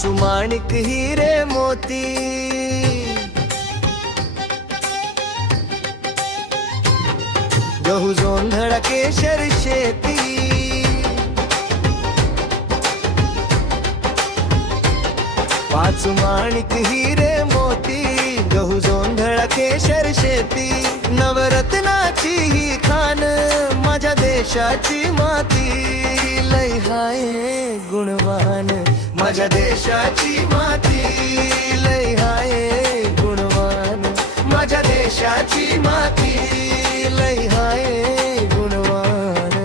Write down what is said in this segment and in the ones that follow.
पाचू माणिक हिरे मोती, गहू जोंधळा केशर शेती, पाचू माणिक हिरे मोती, गहू जोंधळा केशर शेती, नवरत्नाची ही खान माझ्या देशाची माती, लय हाय गुणवान माझ्या देशाची माती, लय हाय गुणवान माझ्या देशाची माती, लय हाय गुणवान।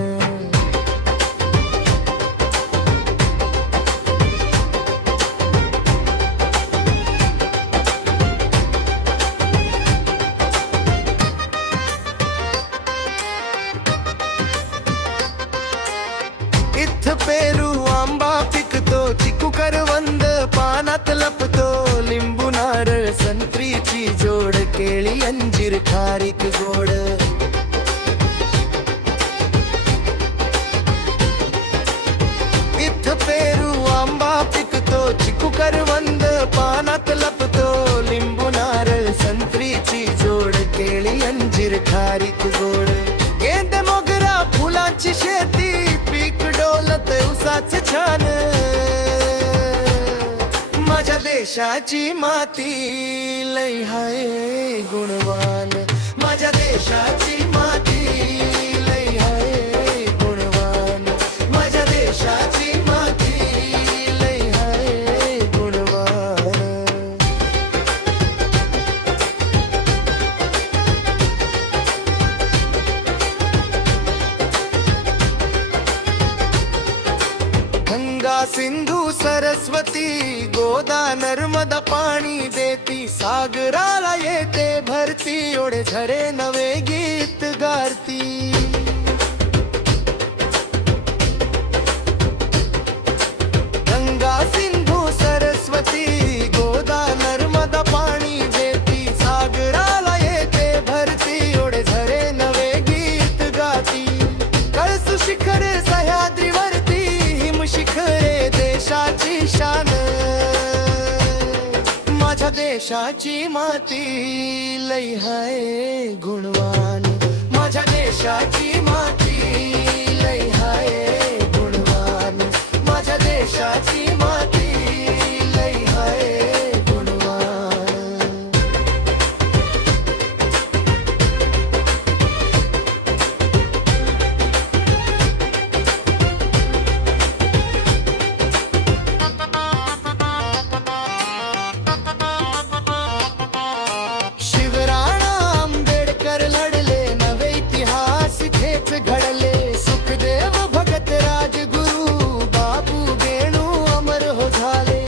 इथ पेरू आंबा पिकतो, चिकू करवंद पानात लपतो, लिंबू नारळ संत्रीची जोड, केळी अंजीर खारीक गोड, इथ पेरू आंबा पिकतो, चिकू करवंद पानात लपतो, लिंबू नारळ संत्रीची जोड, केळी अंजीर खारीक गोड, गेंद मोगरा फुलांची शेती, पीक डोलत उसाचे छान, माझ्या देशाची माती, लय हाय गुणवान माझ्या देशाची माती, लय हाय गुणवान माझ्या देशाची माती, लय हाय गुणवान। गंगा सिंधू सरस्वती गोदा नर्मदा पाणी देती, सागराला येते भरती, ओढे झरे नवे गीत गारती, गंगा सिंधू सरस्वती गोदा नर्मदा पाणी देती, सागराला येते भरती, ओढे झरे नवे गीत गाती, कळसु शिखरे सह्याद्रीवरती, शिखरे देशाची शान, माझ्या देशाची माती, लय हाय गुणवान माझ्या देशाची माती, लय हाय गुणवान माझ्या देशाची माती, लय हाय गुणवान। घडले सुखदेव भगत राजगुरु, बाबू गेणू अमर हो झाले,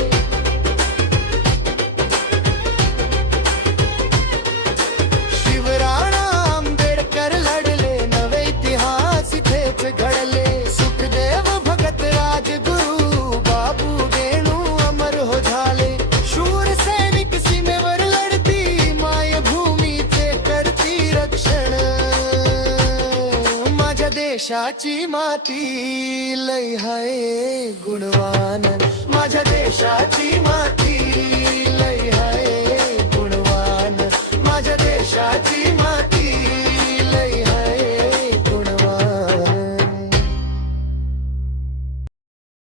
शिवराणा आंबेडकर लढले, नवे इतिहास इथेच घडले, सुखदेव भगत राजगुरु, बाबू गेणू अमर हो झाले, शूर सैनिक सीमेवर लढती, मायभूमीचे करती रक्षण, देशाची माती, लय हाय गुणवान माझ्या देशाची